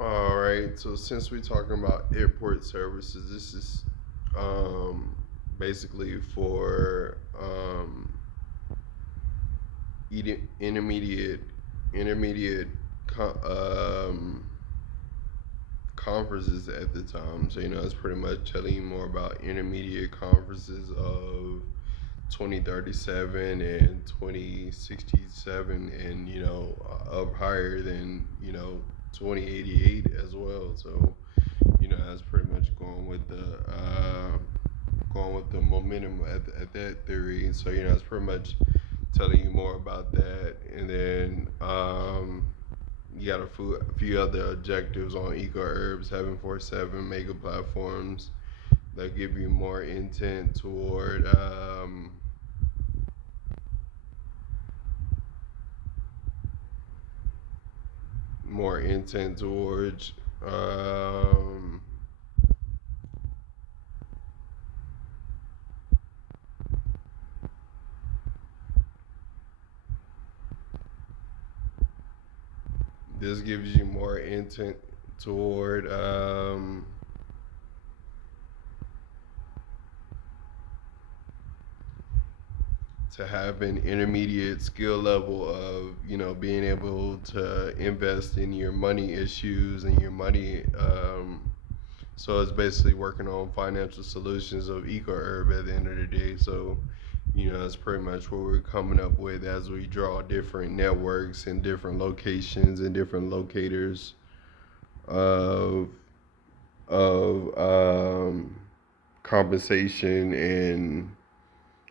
All right. So since we're talking about airport services, this is basically for intermediate intermediate conferences at the time. So it's pretty much telling you more about intermediate conferences of 2037 and 2067, and up higher than 2088 as well. So that's pretty much going with the momentum at that theory. So it's pretty much telling you more about that, and then you got a few other objectives on eco herbs, 747 mega platforms that give you more intent towards um, this gives you more intent toward to have an intermediate skill level of being able to invest in your money issues and your money. So it's basically working on financial solutions of eco herb at the end of the day. So that's pretty much what we're coming up with as we draw different networks and different locations and different locators of of compensation and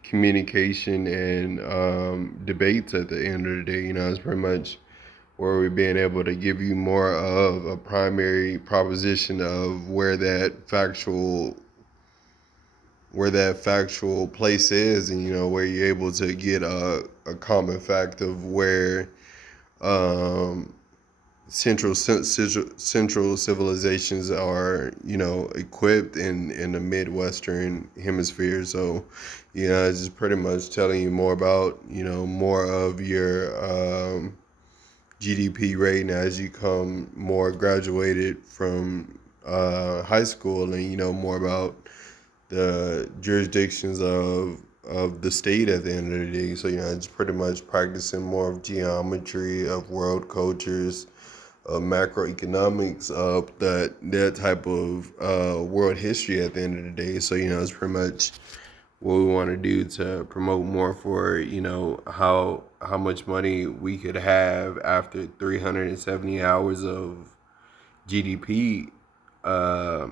communication and debates at the end of the day. It's pretty much where we're being able to give you more of a primary proposition of where that factual place is, and where you're able to get a common fact of where um, central civilizations are equipped in the Midwestern hemisphere. So it's just pretty much telling you more about more of your GDP rate, and as you come more graduated from high school, and more about the jurisdictions of the state at the end of the day. So it's pretty much practicing more of geometry, of world cultures, macroeconomics, of that type of world history at the end of the day. So it's pretty much what we want to do to promote more for how much money we could have after 370 hours of GDP uh,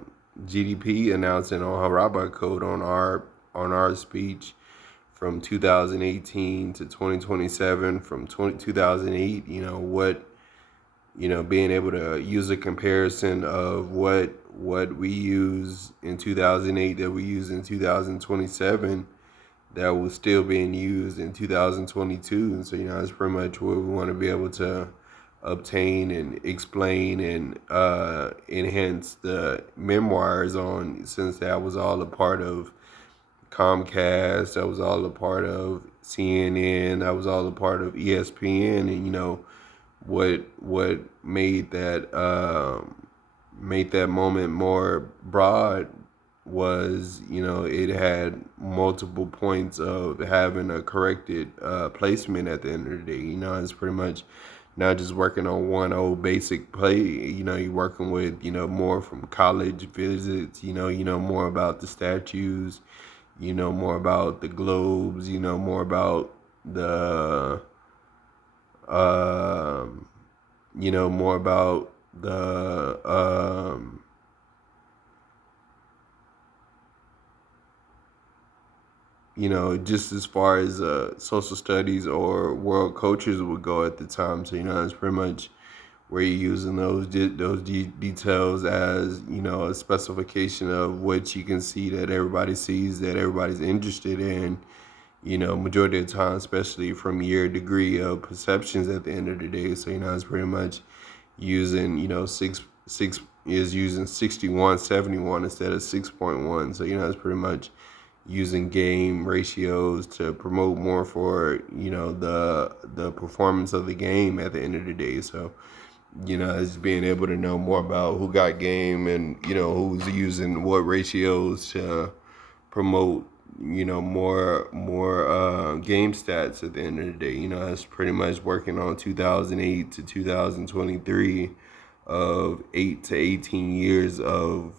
GDP announcing on Haraba Code on our speech from 2018 to 2027, from 2008. Being able to use a comparison of what we use in 2008 that we use in 2027 that was still being used in 2022. And so that's pretty much what we want to be able to obtain and explain and enhance the memoirs on, since that was all a part of Comcast, that was all a part of CNN, that was all a part of ESPN. And what made that moment more broad was it had multiple points of having a corrected placement at the end of the day. It's pretty much not just working on one old basic play. You're working with more from college visits. More about the statues. More about the globes. More about the more about the just as far as social studies or world cultures would go at the time. So it's pretty much where you're using those details as a specification of what you can see, that everybody sees, that everybody's interested in. Majority of the time, especially from your degree of perceptions at the end of the day. So it's pretty much using six is using 6171 instead of 6.1. So it's pretty much using game ratios to promote more for the performance of the game at the end of the day. So as being able to know more about who got game and, who's using what ratios to promote, more game stats at the end of the day. That's pretty much working on 2008 to 2023 of 8 to 18 years of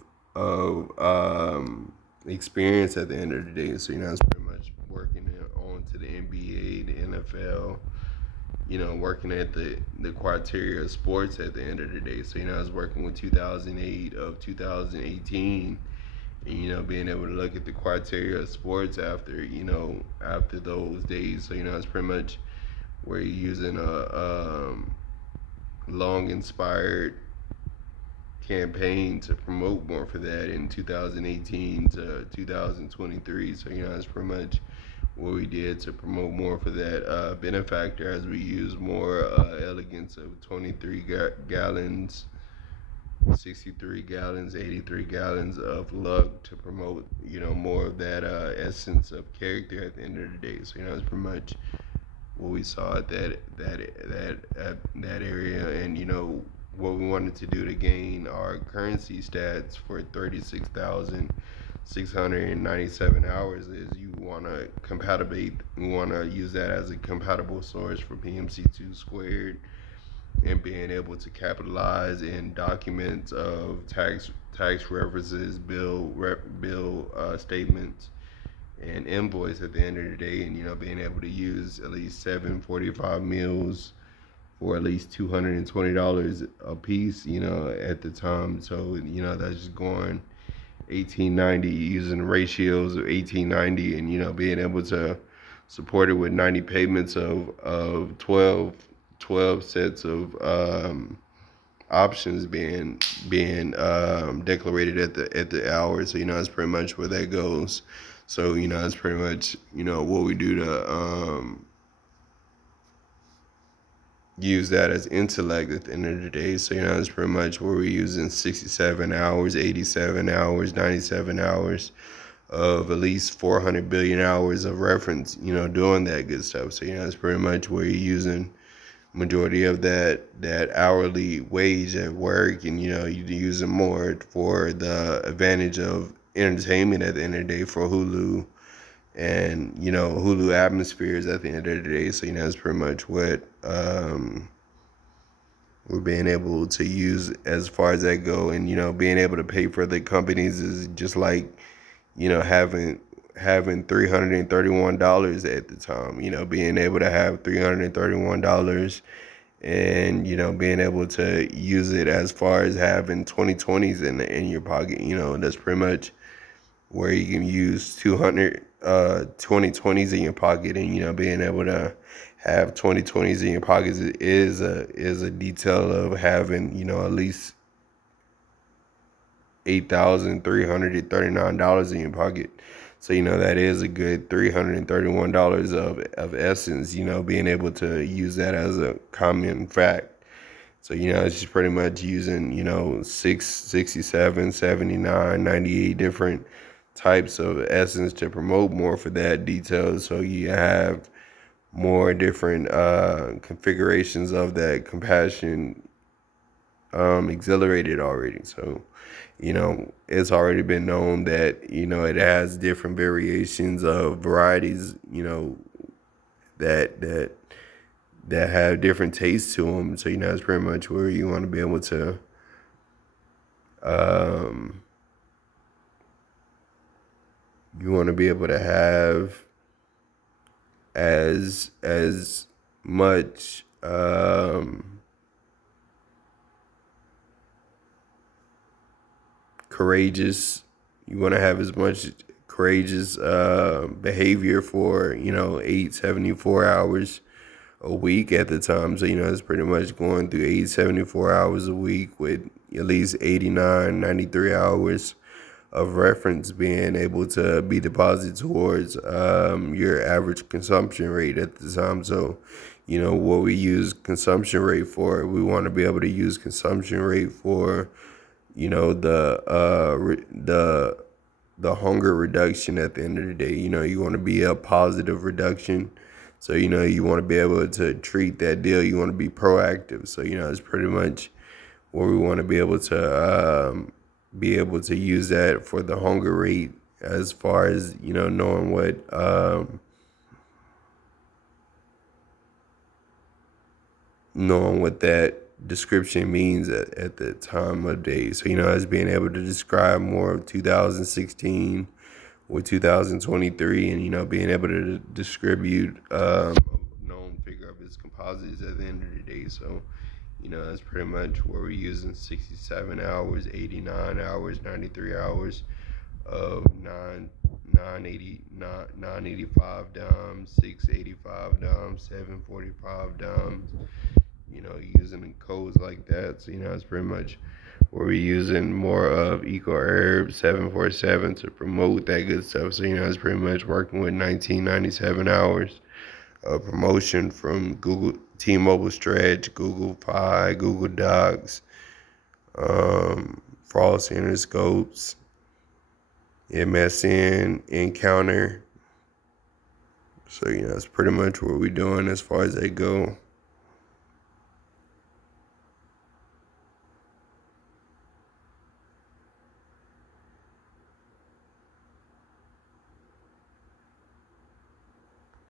experience at the end of the day. So, it's pretty much working on to the NBA, the NFL, working at the criteria of sports at the end of the day. So, I was working with 2008 of 2018, and, being able to look at the criteria of sports after those days. So, it's pretty much where you're using a long inspired campaign to promote more for that in 2018 to 2023. So, that's pretty much what we did to promote more for that benefactor, as we use more elegance of 23 gallons, 63 gallons, 83 gallons of luck to promote, more of that essence of character at the end of the day. So, it's pretty much what we saw at that area, and, what we wanted to do to gain our currency stats for 36,697 hours is you want to we want to use that as a compatible source for PMC2 squared, and being able to capitalize in documents of tax references, bill statements, and invoice at the end of the day, and, being able to use at least 745 meals for at least $220 a piece, at the time. So, that's just going 1890, using ratios of 1890, and, being able to support it with 90 payments of 12 sets of options being declarated at the hour. So, that's pretty much where that goes. So, that's pretty much, what we do to use that as intellect at the end of the day. So, that's pretty much where we're using 67 hours, 87 hours, 97 hours of at least 400 billion hours of reference, doing that good stuff. So, that's pretty much where you're using majority of that hourly wage at work, and, you're using more for the advantage of entertainment at the end of the day for Hulu, and, Hulu atmospheres at the end of the day. So, that's pretty much what we're being able to use as far as that go. And, being able to pay for the companies is just like, having $331 at the time, being able to have $331, and, being able to use it as far as having 2020s in your pocket. That's pretty much where you can use 2020s in your pocket, and, being able to have 2020s in your pockets is a detail of having, at least $8,339 in your pocket. So, that is a good $331 of essence, being able to use that as a common fact. So, it's just pretty much using, 67, 79, 98 different types of essence to promote more for that detail. So you have more different configurations of that compassion exhilarated already. So, it's already been known that, it has different variations of varieties, that have different tastes to them. So, it's pretty much where you want to be able to have as much courageous. You want to have as much courageous behavior for 874 hours a week at the time. So, it's pretty much going through 874 hours a week with at least 89, 93 hours of reference being able to be deposited towards your average consumption rate at the time. So, what we use consumption rate for, we want to be able to use consumption rate for, the hunger reduction at the end of the day. You want to be a positive reduction. So, you want to be able to treat that deal. You want to be proactive. So, it's pretty much where we want to be able to use that for the hunger rate, as far as, you know, knowing what that description means at the time of day. So, you know, as being able to describe more of 2016 or 2023, and, you know, being able to distribute a known figure of its composites at the end of the day. So, you know, that's pretty much where we're using 67 hours, 89 hours, 93 hours of 985 DOMs, 685 DOMs, 745 DOMs, you know, using codes like that. So, you know, it's pretty much where we're using more of itenuarys 747 to promote that good stuff. So, you know, it's pretty much working with 1997 hours of promotion from Google, T-Mobile Stretch, Google Fi, Google Docs, Frost Interscopes, MSN, Encounter. So, you know, that's pretty much what we're doing as far as they go.